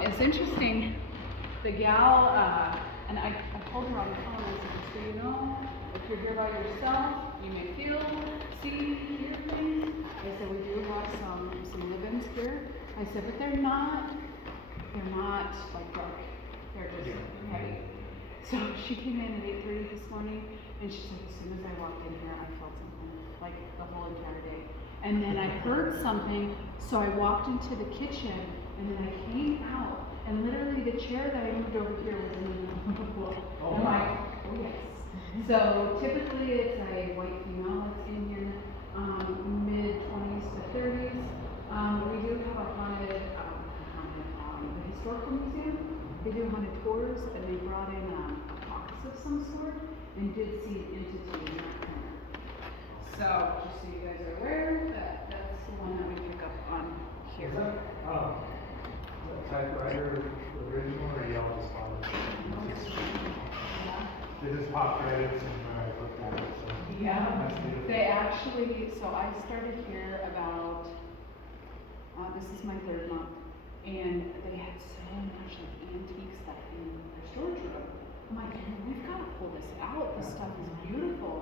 it's interesting. The gal, and I told her on the phone, I said, just so you know, if you're here by yourself, you may feel, see, hear things. I said, we do have some live-ins here. I said, but they're not like dark. They're just heavy. So she came in at 8:30 this morning, and she said, as soon as I walked in here, I felt something, like the whole entire day. And then I heard something, so I walked into the kitchen, and then I came out, and literally the chair that I moved over here was in the pool. I'm like, oh yes. So typically it's a white female that's in here, mid-20s to 30s. We do have a haunted, the historical museum. They do haunted tours, and they brought in a box of some sort and did see an entity in that corner. So just so you guys are aware that that's the one that we pick up on here. Is that typewriter original, or y'all just bought it? They just popped right in when I looked at it. So Yeah, they actually, so I started here about, this is my 3rd month, and they had so much like antique stuff in their storage room. I'm like, we've got to pull this out. This stuff is beautiful.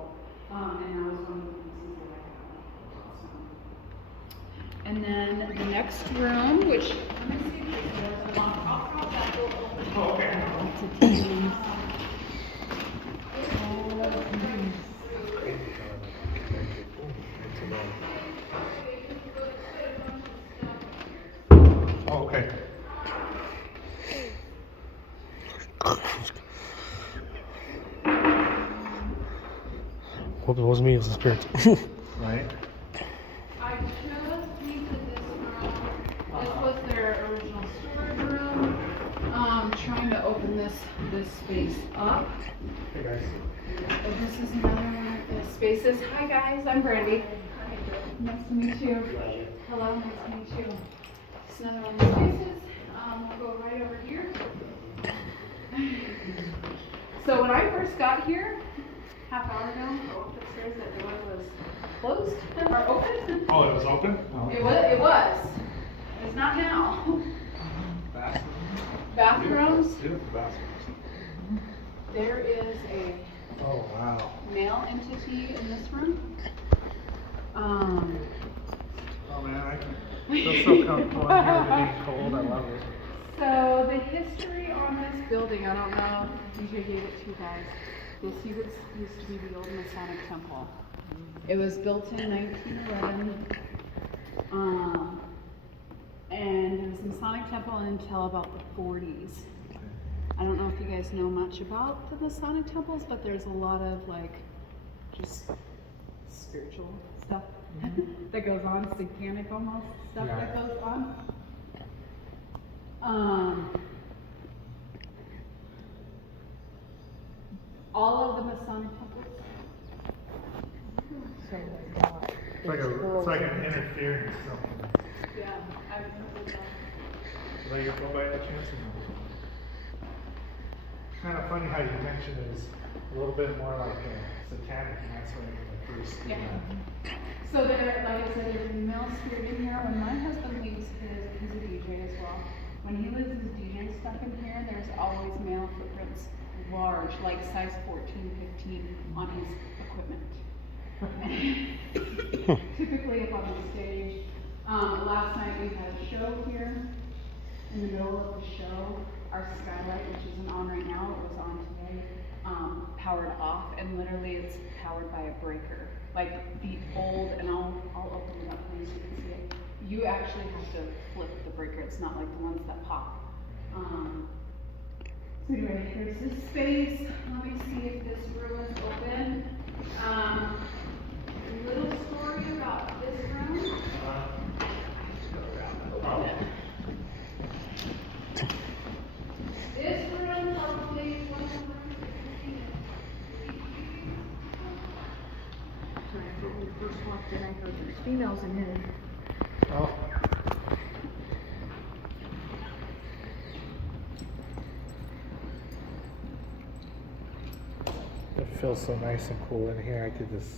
And that was one of the pieces that I got. So. And then the next room, which, let me see if this does, I'll prop that door open. Oh, okay. Oh, okay. Hope it wasn't me, it was the spirit. Right. I just painted this room. This was their original storage room. Trying to open this space up. Hey guys. But this is another one of the spaces. Hi guys, I'm Brandy. Nice to meet you. Hello, nice to meet you. It's another one of the spaces. We'll go right over here. So when I first got here, half hour ago, I walked upstairs, that door was closed or open. Oh, it was open? Oh. It was. It's not now. Bathrooms. Beautiful bathrooms. There is a Oh, wow. male entity in this room. Oh man, I feel so comfortable in here to be cold. I love it. So the history on this building, I don't know if DJ gave it to you guys. This used to be the old Masonic Temple. It was built in 1911. And it was a Masonic Temple until about the 40s. I don't know if you guys know much about the Masonic temples, but there's a lot of like just spiritual stuff that goes on, satanic almost stuff that goes on. All of the Masonic temples. It's like an interference something. Yeah, I've heard that. Is that your phone by any chance? It's kind of funny how you mentioned it is a little bit more like satanic, and that's when the first. Yeah. So there, like I said, there's a male spirit in here. When my husband leaves he's a DJ as well. When he leaves his DJ stuff in here, there's always male footprints, large, like size 14, 15 on his equipment. Typically up on the stage. Last night we had a show here. In the middle of the show, our skylight, which isn't on right now, it was on today, powered off, and literally it's powered by a breaker. Like the old, and I'll open it up for you so you can see it. You actually have to flip the breaker. It's not like the ones that pop. So anyway, here's this space. Let me see if this room is open. A little story about this room. This room probably is one of the rooms that you've seen it. When we first walked in, I heard there's females in here. Oh. It feels so nice and cool in here. I could just.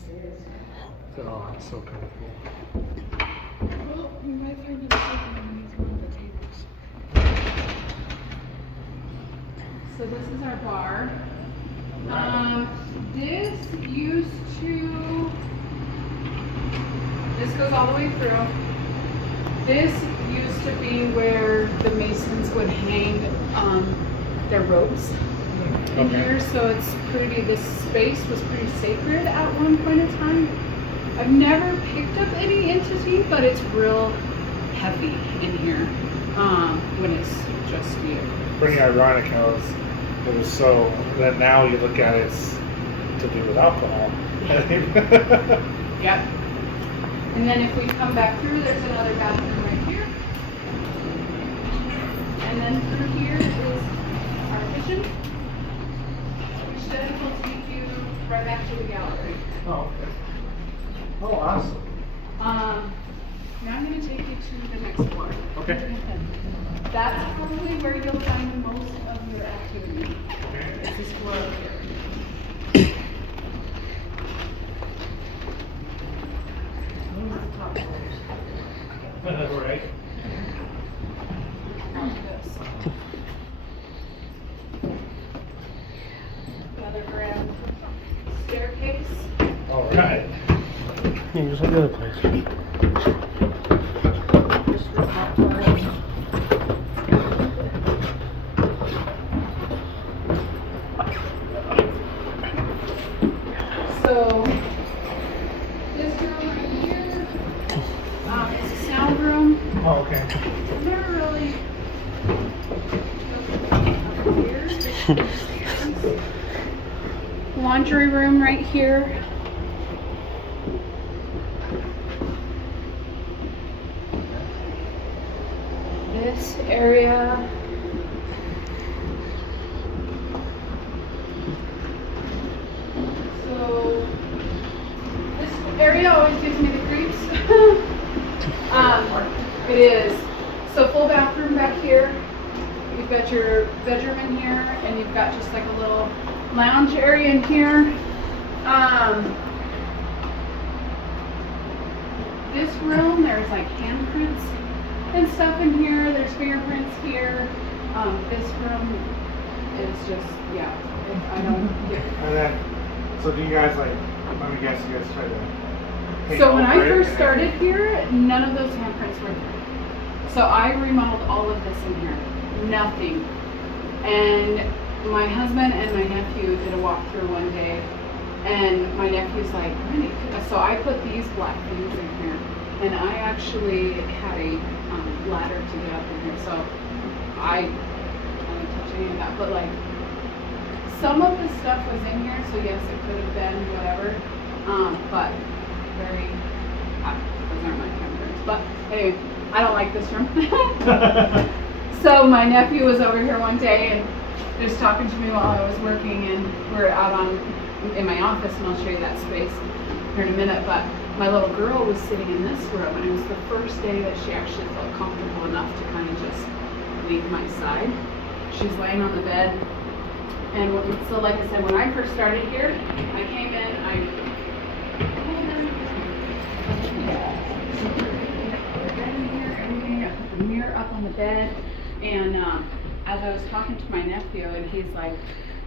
Oh, it's so comfortable. Well, you might find it open on one of the tables. So this is our bar. This used to, this goes all the way through. This used to be where the Masons would hang their ropes in here. So it's pretty, this space was pretty sacred at one point in time. I've never picked up any entity, but it's real heavy in here when it's just you. Pretty ironic how it was so, that now you look at it, it's to do with alcohol. Yep. And then if we come back through, there's another bathroom right here. And then through here is our kitchen, which then will take you right back to the gallery. Oh, okay. Oh, awesome. Now I'm going to take you to the next floor. Okay. That's probably where you'll find most of your activity. Okay. It's this floor up here. Right. This. Another grand staircase. All right. Yeah, just like the other place. So, this room right here is a sound room. Oh, okay. I've never really laundry room right here. This area. So this area always gives me the creeps. It is. So full bathroom back here. You've got your bedroom in here, and you've got just like a little lounge area in here. This room, there's like handprints and stuff in here. There's fingerprints here. This room is just, yeah, I don't get it. And then, so do you guys like, let me guess, you guys try to paint So when I over it? first started here, none of those handprints were there. So I remodeled all of this in here. Nothing. And my husband and my nephew did a walkthrough one day, and my nephew's like, "Really?" So I put these black things in here, and I actually had a ladder to get up in here. So I didn't touch any of that, but like some of the stuff was in here, so yes, it could have been whatever. But very, those aren't my handprints. But anyway, I don't like this room. So my nephew was over here one day and just talking to me while I was working, and we're out in my office, and I'll show you that space here in a minute. But my little girl was sitting in this room, and it was the first day that she actually felt comfortable enough to kind of just leave my side. She's laying on the bed, and so like I said, when I first started here, I came in, I pulled in everything, I put the mirror up on the bed, and as I was talking to my nephew, and he's like,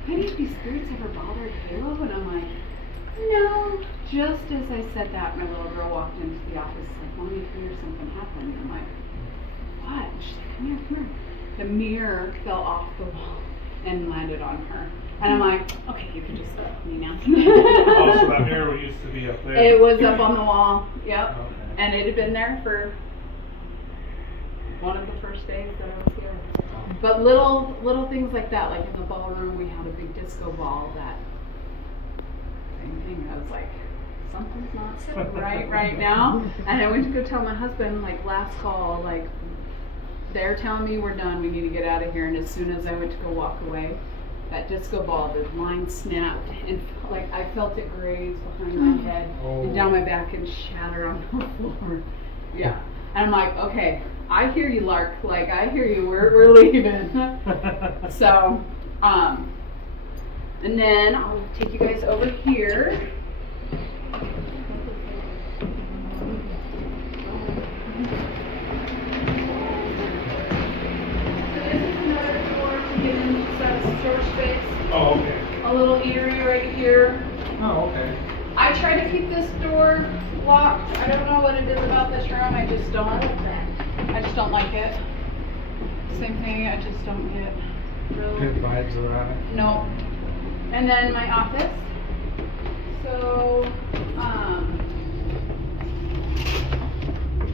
"Any of these spirits ever bothered Halo?" And I'm like, "No." Just as I said that, my little girl walked into the office like, "Mommy, come here, something happened." And I'm like, "What?" And she's like, "Come here, come here." The mirror fell off the wall and landed on her. And I'm like, "Okay, you can just let me now." Oh, so that mirror used to be up there. It was up on the wall, yep. Okay. And it had been there for one of the first days that I was here. But little things like that, like in the ballroom, we had a big disco ball that, same thing. I was like, something's not right now. And I went to go tell my husband, like last call, like they're telling me we're done, we need to get out of here. And as soon as I went to go walk away, that disco ball, the line snapped, and like I felt it graze behind my head and down my back and shatter on the floor. Yeah. And I'm like, okay, I hear you, Lark. Like, I hear you. We're leaving. So, and then I'll take you guys over here. So this is another door to get into storage Oh, okay. A little eatery right here. Oh, okay. I try to keep this door locked. I don't know what it is about this room. I just don't. I just don't like it. Same thing. I just don't get really. Good vibes around it. No. And then my office. So,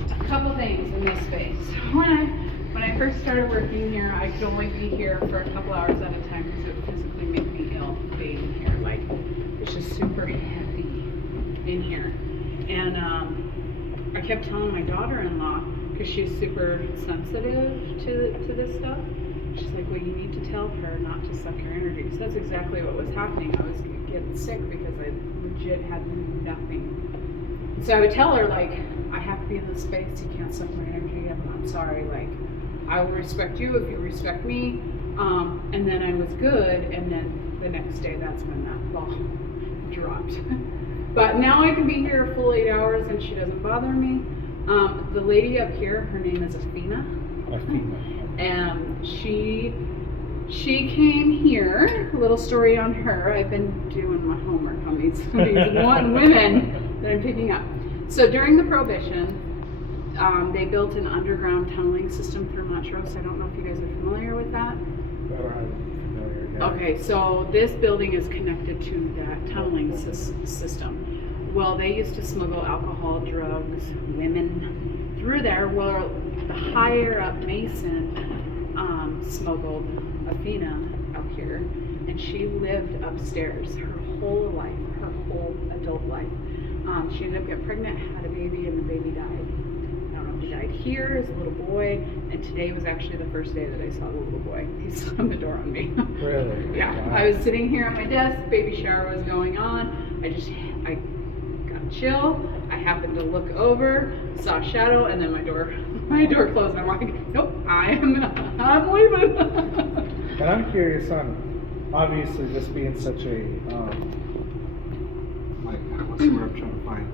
a couple things in this space. When I first started working here, I could only be here for a couple hours at a time because it would physically make me ill being in here. Like, it's just super heavy in here. And I kept telling my daughter-in-law, because she's super sensitive to this stuff, she's like, well, you need to tell her not to suck your energy. So that's exactly what was happening. I was getting sick because I legit had nothing. So I would tell her, like, I have to be in this space. You can't suck my energy. I'm sorry. Like, I will respect you if you respect me. And then I was good. And then the next day, that's when that ball dropped. But now I can be here a full 8 hours and she doesn't bother me. The lady up here, her name is Athena. And she came here. A little story on her. I've been doing my homework on these women that I'm picking up. So during the Prohibition, they built an underground tunneling system through Montrose. I don't know if you guys are familiar with that. Okay, so this building is connected to that tunneling system. Well, they used to smuggle alcohol, drugs, women through there. Well, the higher up Mason smuggled Athena out here, and she lived upstairs her whole life, her whole adult life. She ended up getting pregnant, had a baby, and the baby died. I don't know if he died here as a little boy, and today was actually the first day that I saw the little boy. He slammed the door on me. Really? Yeah. Wow. I was sitting here at my desk, baby shower was going on. I got chill. I happened to look over, saw a shadow, and then my door closed. And I'm like, nope, I'm leaving. And I'm curious on, obviously, this being such a, like, what's the word I'm trying to find?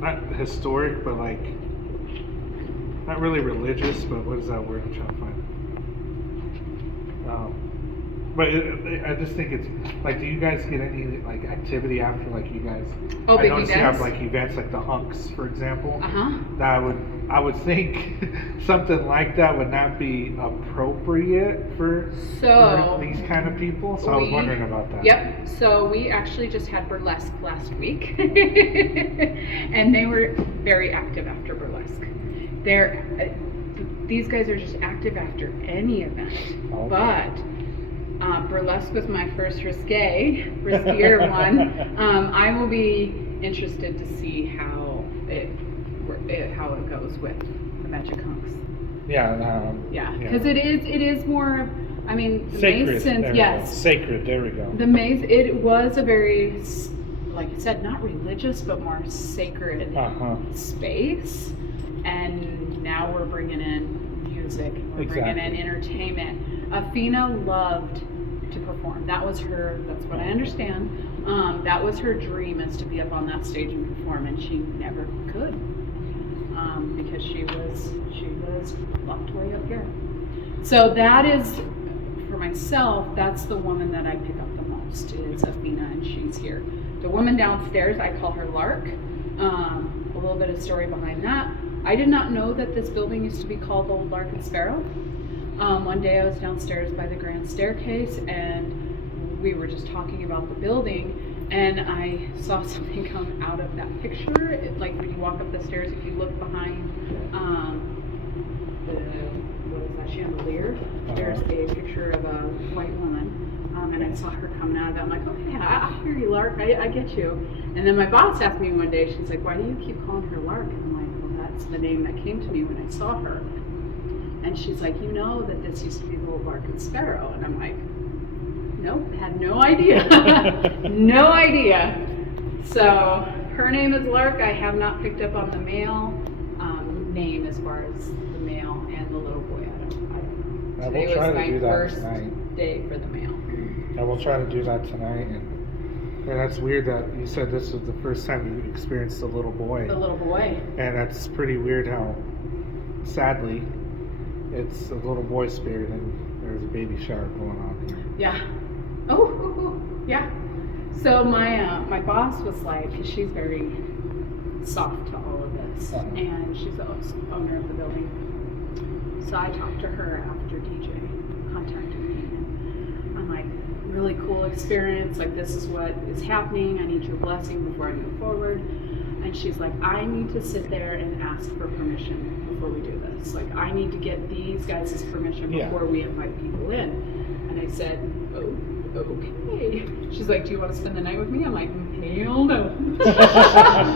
Not historic, but like, not really religious, but what is that word I'm trying to find? But I just think it's like, do you guys get any like activity after like you guys? Oh, big I noticed you events? have like events like the Hunks, for example. Uh-huh. That I would think something like that would not be appropriate for these kind of people. So I was wondering about that. Yep. So we actually just had burlesque last week, and they were very active after burlesque. These guys are just active after any event, Okay. but. Burlesque was my first riskier one. I will be interested to see how it goes with the Magic Hunks. Yeah. Yeah, because it is more. I mean, the Sacred. Masons. There we Yes, go. Sacred. There we go. the Mason. It was a very, like you said, not religious, but more sacred space. And now we're bringing in music. We're bringing in entertainment. Athena loved to perform. That's what I understand. That was her dream, is to be up on that stage and perform, and she never could because she was locked way up here. So that is, for myself, that's the woman that I pick up the most is Athena, and she's here. The woman downstairs, I call her Lark. A little bit of story behind that. I did not know that this building used to be called Old Lark and Sparrow. One day I was downstairs by the grand staircase and we were just talking about the building, and I saw something come out of that picture. Like when you walk up the stairs, if you look behind what is that, chandelier, there's a picture of a white woman. And I saw her coming out of that. I'm like, okay, I hear you, Lark. I get you. And then my boss asked me one day, she's like, why do you keep calling her Lark? And I'm like, well, that's the name that came to me when I saw her. And she's like, you know that this used to be the Old Lark and Sparrow. And I'm like, nope, had no idea. No idea. So her name is Lark. I have not picked up on the male name as far as the male and the little boy. I don't know. Today was my first day for the male. I will try to do that tonight. And that's weird that you said this was the first time you experienced the little boy. The little boy. And that's pretty weird how, sadly, it's a little boy spirit, and There's a baby shower going on here. Yeah. Oh, yeah. So my boss was like, because she's very soft to all of this, and she's the owner of the building. So I talked to her after DJ contacted me, and I'm like, really cool experience. Like, this is what is happening. I need your blessing before I move forward. And she's like, I need to sit there and ask for permission before we do this. Like, I need to get these guys' permission before we invite people in. And I said, oh, okay. She's like, do you want to spend the night with me? I'm like, hell no.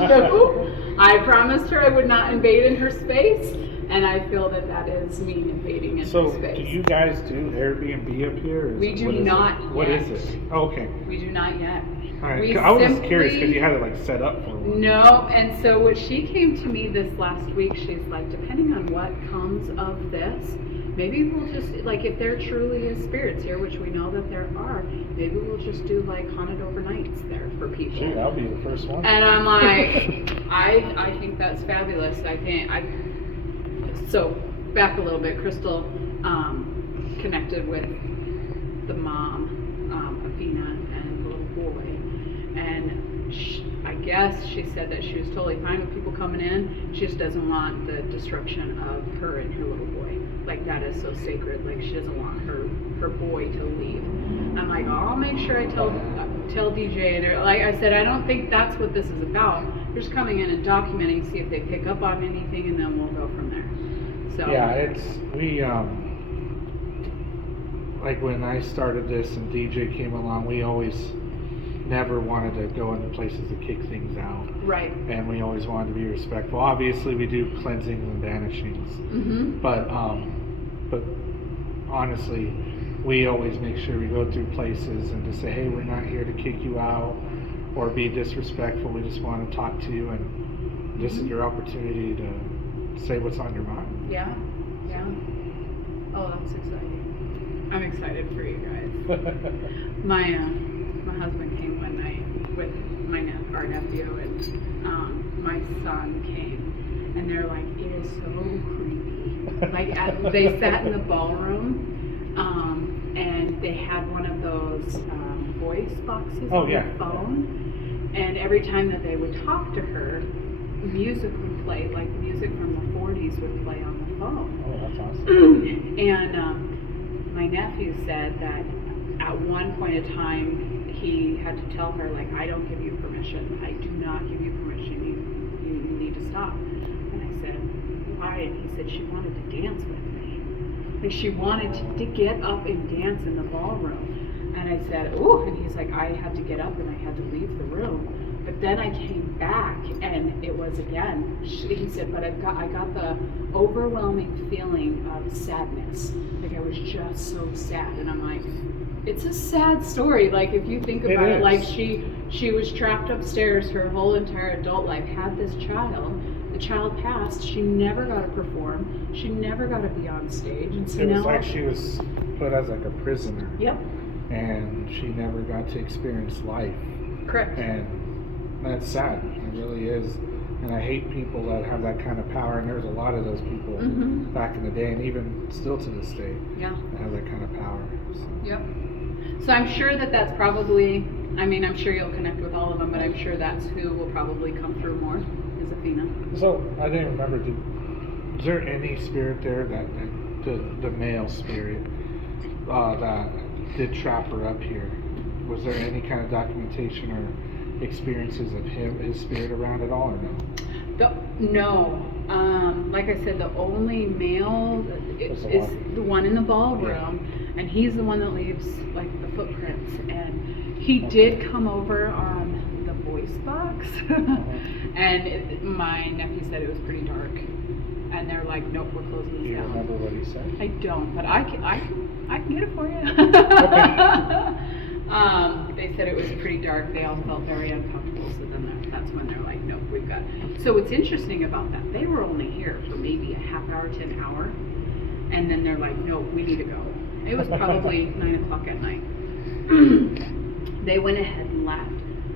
No. I promised her I would not invade in her space, and I feel that that is me invading in her So, space. do you guys do Airbnb up here? We do not yet. What is it? Oh, okay. We do not yet. All right. We I was just simply- curious because you had it like set up for one. No, and so what she came to me this last week, she's like, depending on what comes of this, maybe we'll just, like, if there truly is spirits here, which we know that there are, maybe we'll just do like haunted overnights there for people. Shoot, I'll be the first one. And I'm like, I think that's fabulous. So back a little bit, Crystal connected with the mom, Athena, and the little boy. And I guess she said that she was totally fine with people coming in. She just doesn't want the destruction of her and her little boy. Like, that is so sacred. Like, she doesn't want her boy to leave. I'm like, I'll make sure I tell DJ. And like I said, I don't think that's what this is about. They're just coming in and documenting, see if they pick up on anything, and then we'll go from there. So Yeah, we like when I started this and DJ came along, we always never wanted to go into places to kick things out. Right. And we always wanted to be respectful. Obviously, we do cleansings and banishings. Mm-hmm. But honestly, we always make sure we go through places and to say, hey, we're not here to kick you out or be disrespectful. We just want to talk to you, and this is your opportunity to say what's on your mind. Yeah. Yeah. Oh, that's exciting. I'm excited for you guys. My husband came one night with our nephew, and my son came, and they're like, it is so creepy. Like, they sat in the ballroom, and they had one of those voice boxes on their phone, and every time that they would talk to her, music would play, like music from the 40s would play on the phone. Oh, that's awesome. And my nephew said that at one point in time, he had to tell her, like, I don't give you permission. I do not give you permission. You need to stop. And I said, why? And he said she wanted to dance with me. Like, she wanted to get up and dance in the ballroom. And I said, ooh. And he's like, I had to get up and I had to leave the room. But then I came back, and it was again. He said, but I got the overwhelming feeling of sadness. Like, I was just so sad. And I'm like, it's a sad story. Like, if you think about it, like she was trapped upstairs her whole entire adult life, had this child. The child passed. She never got to perform. She never got to be on stage. And so It was now, like she was put as like a prisoner. Yep. And she never got to experience life. Correct. And that's sad. It really is. And I hate people that have that kind of power. And there's a lot of those people back in the day, and even still to this day, Yeah. that have that kind of power. So. Yep. So I'm sure that that's probably, I mean, I'm sure you'll connect with all of them, but I'm sure that's who will probably come through more, is Athena. So I didn't remember. Is there any spirit there that the male spirit that did trap her up here? Was there any kind of documentation or experiences of his spirit around at all, or no? No. Like I said, the only male is the one in the ballroom, and he's the one that leaves like the footprints. And he did come over on the voice box, and my nephew said it was pretty dark. And they're like, nope, we're closing Do this you down. remember what he said? I don't, but I can get it for you. They said it was pretty dark. They all felt very uncomfortable. So then that's when they're like, nope, we've got. So what's interesting about that, they were only here for maybe a half hour to an hour. And then they're like, no, we need to go. It was probably 9 o'clock at night. They went ahead and left.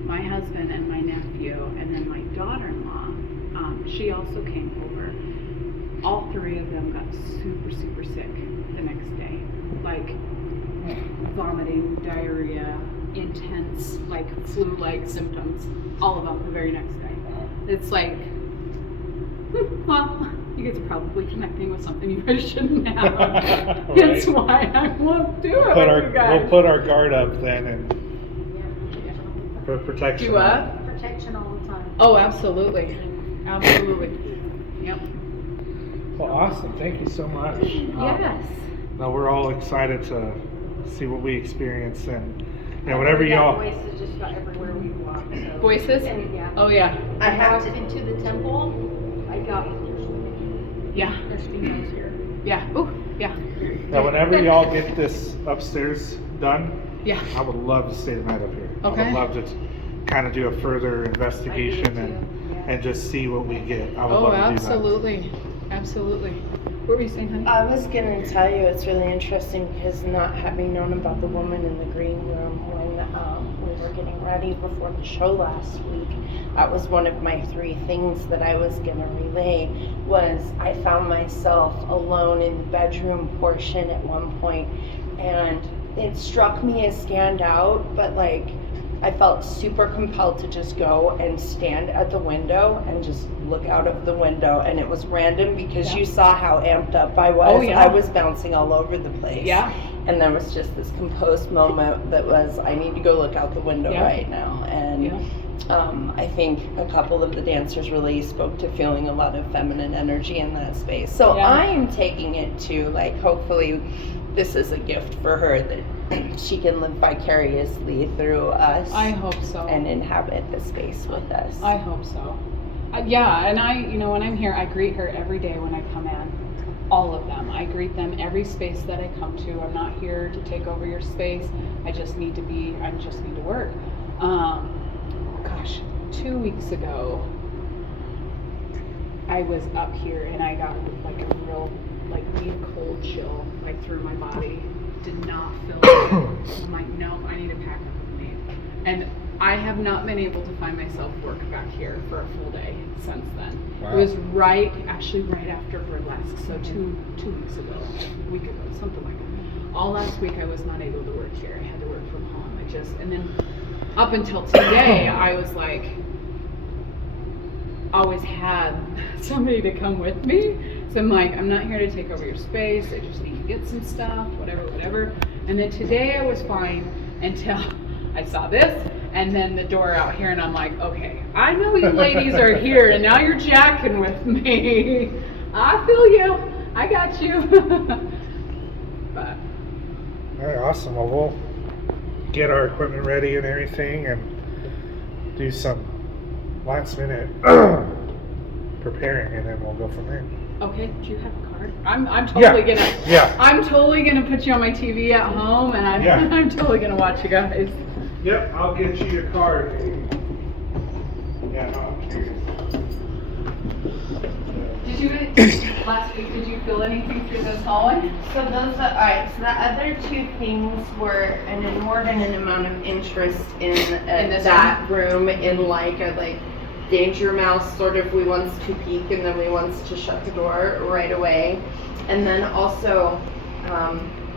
My husband and my nephew, and then my daughter-in-law, she also came over. All three of them got super, super sick the next day. Like, like vomiting, diarrhea, intense, like flu-like symptoms, all of them the very next day. It's like, well, you guys are probably connecting with something you guys shouldn't have. Right. That's why I won't do it with you guys. We'll put our guard up then and for protection. Do what? Protection all the time. Oh, absolutely. Absolutely. Yep. Well, awesome. Thank you so much. Yes. No, we're all excited to see what we experience and whatever y'all. Voices just about everywhere we walk. So. Voices? And, yeah. Oh, yeah. I have into the temple. I got Yeah. there's females here. Yeah. Ooh, yeah. Now, whenever y'all get this upstairs done, Yeah. I would love to stay the night up here. I Okay. would love to kind of do a further investigation I do too, yeah. and just see what we get. I would Oh, love to do that. absolutely. Absolutely. What were you saying, honey? I was gonna tell you it's really interesting because not having known about the woman in the green room when we were getting ready before the show last week, that was one of my 3 things that I was gonna relay. Was I found myself alone in the bedroom portion at one point, and it struck me as stand out, but like I felt super compelled to just go and stand at the window and just look out of the window. And it was random because Yeah. you saw how amped up I was. Oh, yeah. I was bouncing all over the place. Yeah. And there was just this composed moment that was, I need to go look out the window Yeah. right now. And Yeah. I think a couple of the dancers really spoke to feeling a lot of feminine energy in that space. So Yeah. I'm taking it to, like, hopefully this is a gift for her that she can live vicariously through us I hope so. and inhabit the space with us. I hope so. Yeah, and when I'm here, I greet her every day when I come in. All of them. I greet them every space that I come to. I'm not here to take over your space. I just need to work. Gosh, 2 weeks ago, I was up here and I got like a real, like, deep cold chill, like, through my body. Did not feel good. I'm like, no, I need to pack up and leave. And I have not been able to find myself work back here for a full day since then. Wow. It was actually right after burlesque, so two weeks ago, a week ago, something like that. All last week I was not able to work here. I had to work from home. And then up until today, I was like, always had somebody to come with me. So I'm like, I'm not here to take over your space. I just need to get some stuff, whatever. And then today I was fine until I saw this and then the door out here, and I'm like, okay, I know you ladies are here and now you're jacking with me. I feel you. I got you. But All right, awesome. Well, we'll get our equipment ready and everything and do some last minute preparing, and then we'll go from there. okay, do you have a card? I'm totally Yeah. I'm totally gonna put you on my TV at home, and Yeah. I'm totally gonna watch you guys. Yep, I'll get you your card. Yeah, no, I'm curious. Did you last week? Did you feel anything through this hallway? So those are, alright, so the other 2 things were an inordinate amount of interest in this that room in like a danger mouse sort of, we wants to peek and then we wants to shut the door right away. And then also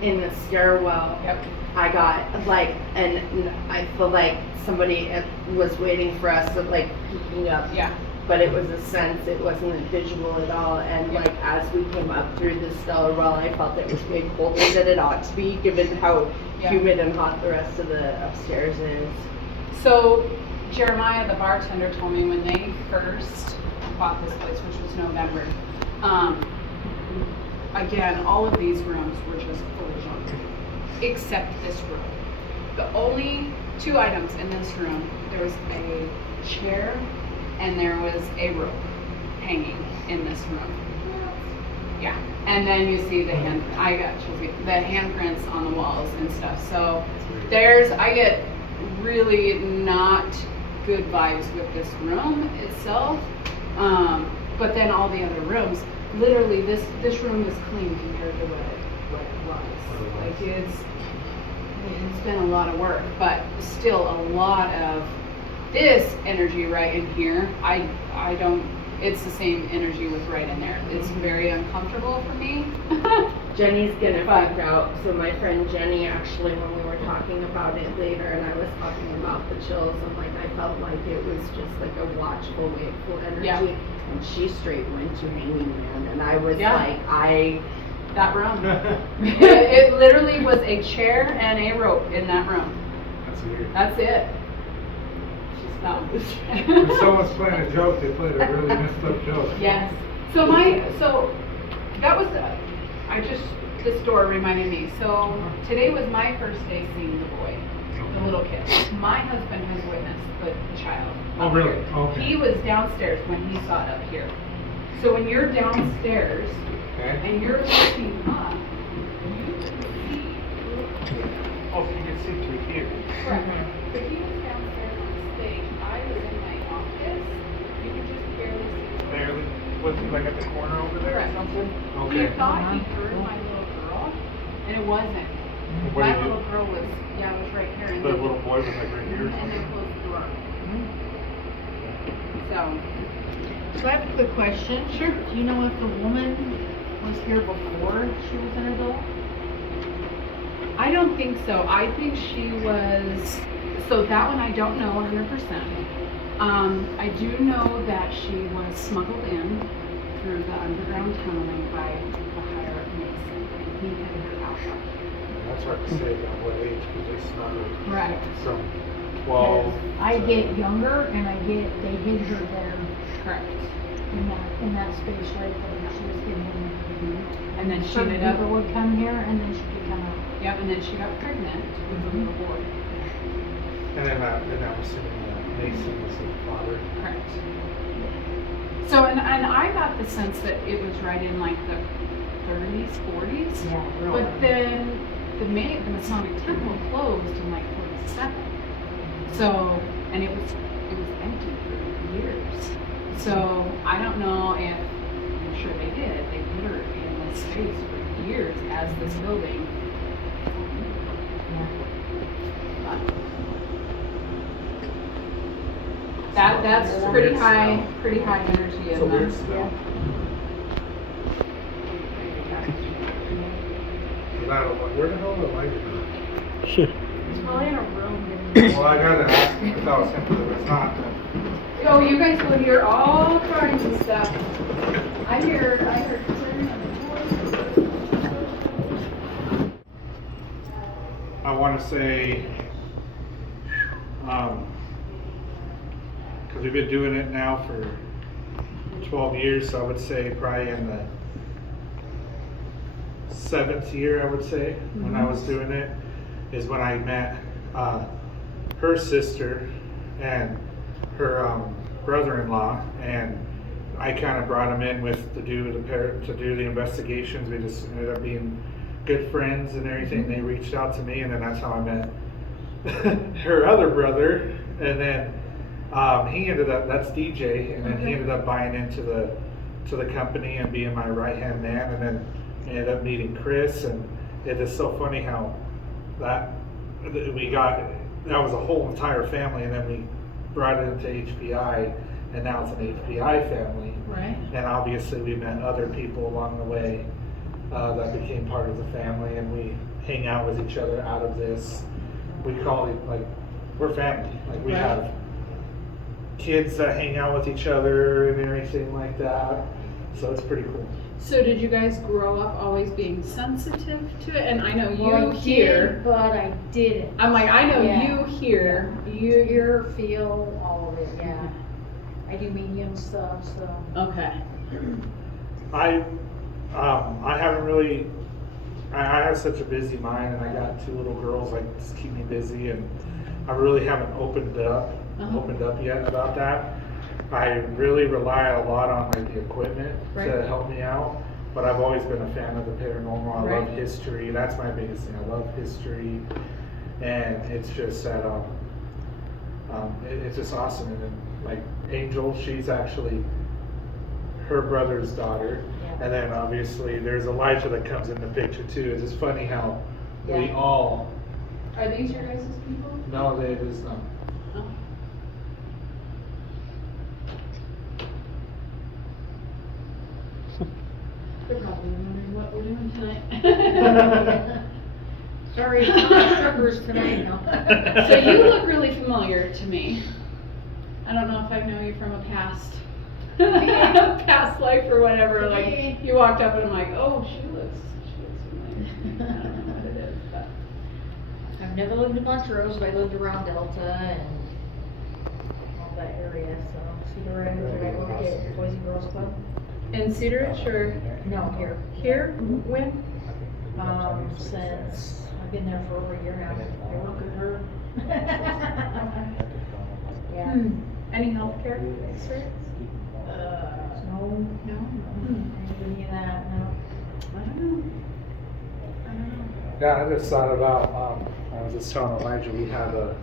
in the stairwell, Yep. I got and I feel like somebody was waiting for us peeking up. Yeah. But it was a sense, it wasn't a visual at all. And as we came up through the stellar well, I felt it was way colder than it ought to be, given how Yeah. humid and hot the rest of the upstairs is. So Jeremiah, the bartender, told me when they first bought this place, which was November. Again, all of these rooms were just full of junk, except this room. The only 2 items in this room, there was a chair and there was a rope hanging in this room. Yeah, and then you see the handprints on the walls and stuff. So I get really not good vibes with this room itself. But then all the other rooms, literally this room is clean compared to what it was. Like it's been a lot of work, but still a lot of this energy right in here. I don't, it's the same energy with right in there. It's very uncomfortable for me. Jenny's gonna But- freak out. So my friend Jenny, actually, when we were talking about it later, and I was talking about the chills, and like I felt like it was just like a watchful, wakeful energy. Yeah. And she straight went to Hanging Man, and I was Yeah. like, That room. It literally was a chair and a rope in that room. That's weird. That's it. She's not. If someone's playing a joke, they played a really messed up joke. Yes. So that was, this story reminded me. So today was my first day seeing the boy, the little kid. My husband has witnessed the child. Oh, up really? here. Okay. He was downstairs when he saw it up here. So when you're downstairs Okay. and you're looking up, you can see. Oh, so you can see through here. Correct. So he was downstairs on the stage. I was in my office. You could just barely see. Barely. Was it like at the corner over there Correct. or something? He Okay. thought he heard my little girl, and it wasn't. What My do you little do? girl was, it was right here. And The then- little boy was like right here or And then something? closed the door. So, So I have a quick question. Sure. Do you know if the woman was here before she was an adult? I don't think so. I think she was, so that one I don't know 100%. I do know that she was smuggled in through the underground tunneling by the higher Mason, and he had her out. That's hard to say about what age, because they snuggled Correct. some 12. I to- get younger and I get, they hid her there Correct. in that space right there. She was hidden. And then she Certain ended up, people would come here and then she could come out. yep, and then she got pregnant with a little boy. And then I'm assuming that Mason was the father. Correct. So, and I got the sense that it was right in like the 30s, 40s. Yeah, But then the Masonic Temple closed in like 47. So, and it was empty for years. So I don't know if, I'm sure they did, they put her in this space for years as this building. But that's pretty high energy It's a in weird there. smell. Where the hell are the lights? It's probably in a room. Well, I gotta ask him if that was him, but it's not. Oh, you guys will hear all kinds of stuff. I heard turning on the door. I want to say, because we've been doing it now for 12 years, so I would say probably in the 7th year, I would say, when I was doing it, is when I met her sister and her brother-in-law, and I kind of brought them in with to do the investigations. We just ended up being good friends and everything. They reached out to me, and then that's how I met her other brother. And then he ended up, that's DJ, and then he ended up buying into the company and being my right-hand man. And then ended up meeting Chris, and it is so funny how that was a whole entire family, and then we brought it into HPI, and now it's an HPI family. Right. And obviously we met other people along the way that became part of the family, and we hang out with each other out of this. We call it, like, we're family. Like, we Right. have kids that hang out with each other and everything like that. So it's pretty cool. So did you guys grow up always being sensitive to it? And I know you Well, I hear. did, but I didn't. I'm like, I know Yeah. you hear. You hear, feel, all of it, yeah. I do medium stuff, so. Okay. I haven't really. I have such a busy mind, and I got 2 little girls like just keep me busy, and I really haven't opened up yet about that. I really rely a lot on like the equipment Right. to help me out, but I've always been a fan of the paranormal. I love Right. history. That's my biggest thing. I love history, and it's just that it's just awesome. And then, like Angel, she's actually her brother's daughter, Yeah. and then obviously there's Elijah that comes in the picture too. It's just funny how we Yeah. all. Are these your guys' people? No, it is not. Oh. They're probably wondering what we're doing tonight. Sorry, it's not strippers tonight, no. So you look really familiar to me. I don't know if I know you from a past past life or whatever. Like Okay. you walked up and I'm like, oh, she looks familiar. I don't know what it is, but I've never lived in Montrose, but I lived around Delta and all that area, so Cedar Ridge, where I work at Boys and Girls Club. in Cedar Ridge or No, here. here? When? Since I've been there for over a year now. Look at her. Yeah. Any healthcare experience? No, No. I didn't do any of that, no. I don't know. I don't know. Yeah, I just thought about, I was just telling Elijah, we have a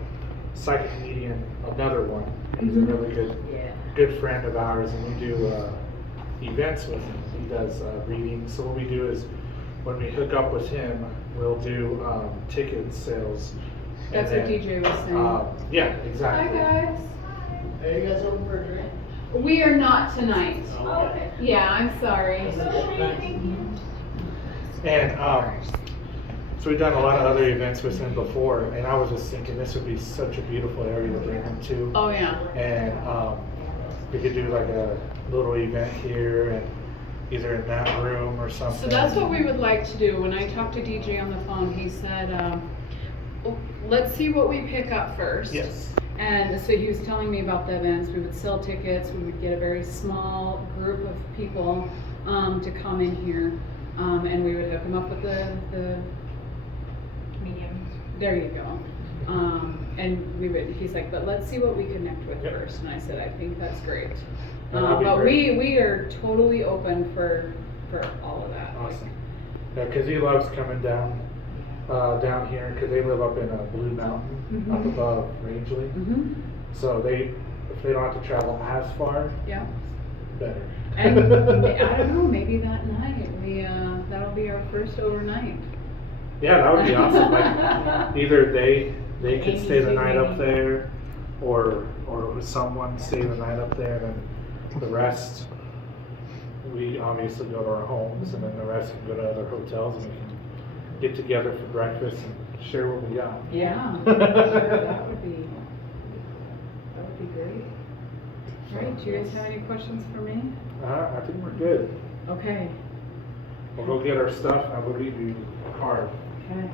psychic medium, another one. He's a really Yeah. good friend of ours, and we do events with him. He does readings. So what we do is, when we hook up with him, we'll do ticket sales. That's And what then, DJ was saying. Yeah, Hi exactly. guys. Are you guys open for a drink? We are not tonight. Okay. Yeah, I'm sorry. And so we've done a lot of other events with him before, and I was just thinking this would be such a beautiful area to bring him to. Oh yeah. And we could do like a little event here, and either in that room or something. So that's what we would like to do. When I talked to DJ on the phone, he said, let's see what we pick up first. Yes. And so he was telling me about the events. We would sell tickets. We would get a very small group of people to come in here, and we would hook them up with the Medium. there you go. And we would. He's like, but let's see what we connect with Yep. first. And I said, I think that's great. That'd be But great. we are totally open for all of that. Awesome. Yeah, because he loves coming down here, because they live up in Blue Mountain, up Mhm. above Rangeley. Mm-hmm. So if they don't have to travel as far, Yeah. better. And I don't know, maybe that night that'll be our first overnight. Yeah, that would be awesome. Like, either they could stay the Amy, night up maybe. there, or someone stay the night up there, and then the rest, we obviously go to our homes, and then the rest can go to other hotels, and we can get together for breakfast and share what we got. Yeah. Sure, that would be great. All right, do you guys have any questions for me? I think we're good. Okay. We'll go get our stuff, and we'll leave you a card. Okay.